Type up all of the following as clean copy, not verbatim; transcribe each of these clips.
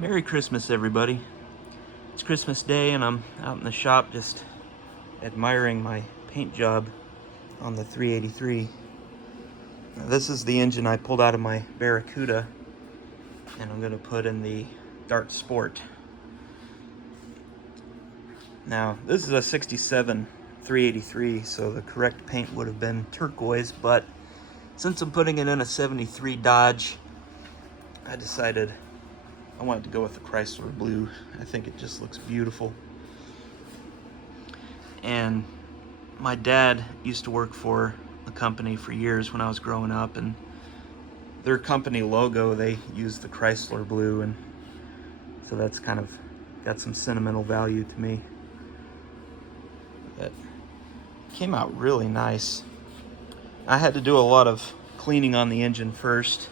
Merry Christmas, everybody. It's Christmas Day and I'm out in the shop just admiring my paint job on the 383. Now, this is the engine I pulled out of my Barracuda and I'm going to put in the Dart Sport. Now, this is a 67 383, so the correct paint would have been turquoise, but since I'm putting it in a 73 Dodge, I decided I wanted to go with the Chrysler blue. I think it just looks beautiful. And my dad used to work for a company for years when I was growing up, and their company logo, they used the Chrysler blue, and so that's kind of got some sentimental value to me. That came out really nice. I had to do a lot of cleaning on the engine first.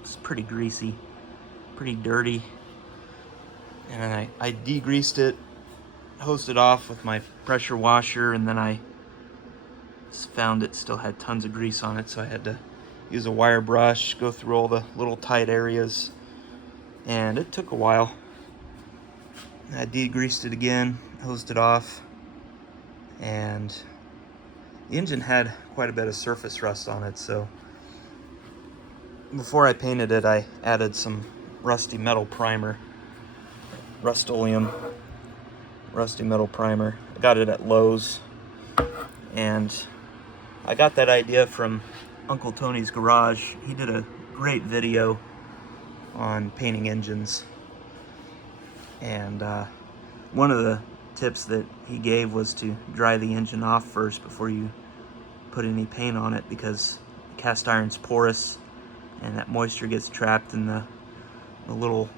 It's pretty greasy, pretty dirty, and then I degreased it, hosed it off with my pressure washer, and then I found it still had tons of grease on it, so I had to use a wire brush, go through all the little tight areas, and it took a while. I degreased it again, hosed it off, and the engine had quite a bit of surface rust on it, so before I painted it, I added some rusty metal primer, Rust-Oleum rusty metal primer. I got it at Lowe's, and I got that idea from Uncle Tony's Garage. He did a great video on painting engines, and one of the tips that he gave was to dry the engine off first before you put any paint on it, because cast iron's porous and that moisture gets trapped in the little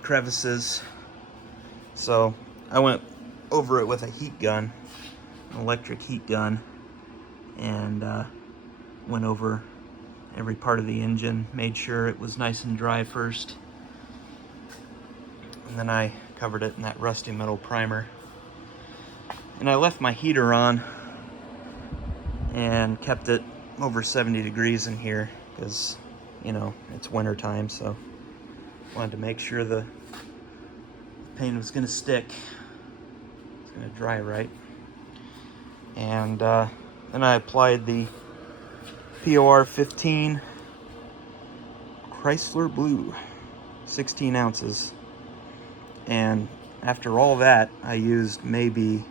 crevices. So I went over it with a heat gun, an electric heat gun, and went over every part of the engine, made sure it was nice and dry first, and then I covered it in that rusty metal primer. And I left my heater on and kept it over 70 degrees in here because, you know, it's winter time, so wanted to make sure the paint was going to stick, it's going to dry right. And then I applied the POR15 Chrysler blue, 16 ounces, and after all that I used maybe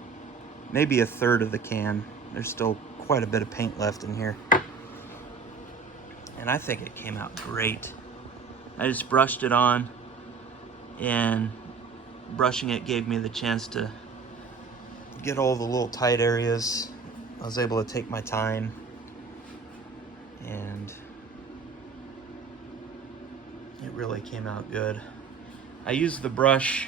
a third of the can. There's still quite a bit of paint left in here, and I think it came out great. I just brushed it on, and brushing it gave me the chance to get all the little tight areas. I was able to take my time, and it really came out good. I used the brush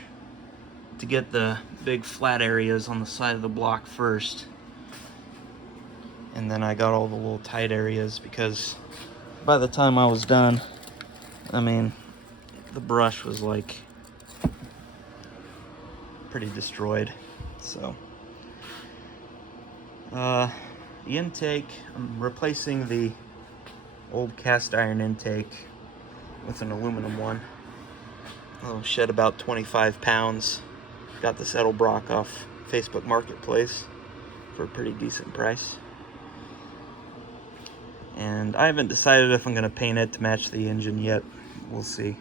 to get the big flat areas on the side of the block first, and then I got all the little tight areas, because by the time I was done, I mean, the brush was like pretty destroyed. So the intake, I'm replacing the old cast iron intake with an aluminum one. It'll shed about 25 pounds. Got this Edelbrock off Facebook Marketplace for a pretty decent price. And I haven't decided if I'm going to paint it to match the engine yet. We'll see.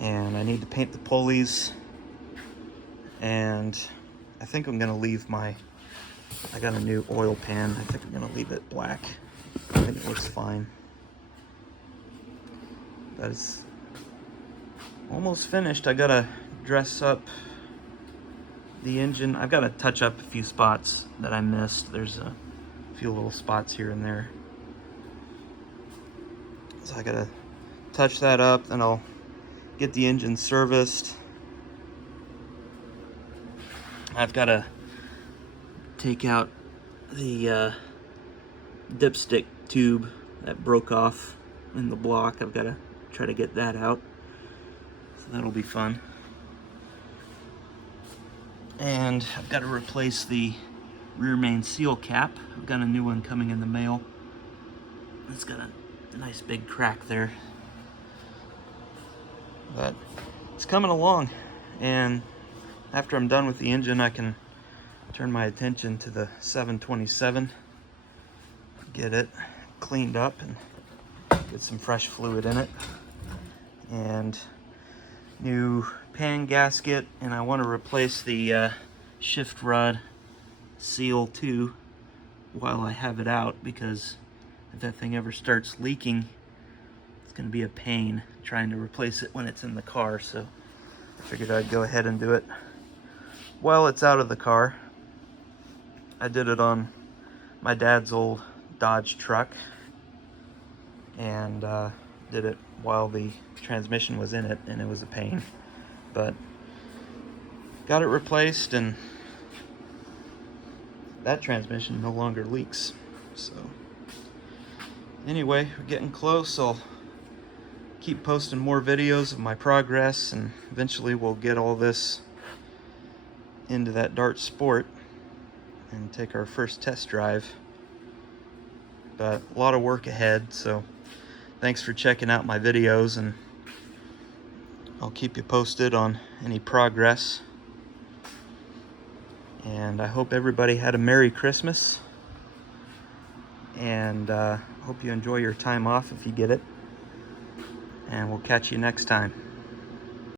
And I need to paint the pulleys. And I think I'm going to leave I got a new oil pan. I think I'm going to leave it black. I think it looks fine. That is almost finished. I got to dress up the engine. I've got to touch up a few spots that I missed. There's a few little spots here and there, so I gotta touch that up. Then I'll get the engine serviced. I've got to take out the dipstick tube that broke off in the block. I've got to try to get that out, so that'll be fun. And I've got to replace the rear main seal cap. I've got a new one coming in the mail. It's got a nice big crack there. But it's coming along, and after I'm done with the engine, I can turn my attention to the 727, get it cleaned up and get some fresh fluid in it, and new pan gasket, and I want to replace the shift rod seal too while I have it out, because if that thing ever starts leaking, it's going to be a pain trying to replace it when it's in the car. So I figured I'd go ahead and do it while it's out of the car. I did it on my dad's old Dodge truck, and did it while the transmission was in it, and it was a pain, but got it replaced, and that transmission no longer leaks. So anyway, we're getting close. I'll keep posting more videos of my progress, and eventually we'll get all this into that Dart Sport and take our first test drive. But a lot of work ahead, so thanks for checking out my videos, and I'll keep you posted on any progress. And I hope everybody had a Merry Christmas, and hope you enjoy your time off if you get it, and we'll catch you next time.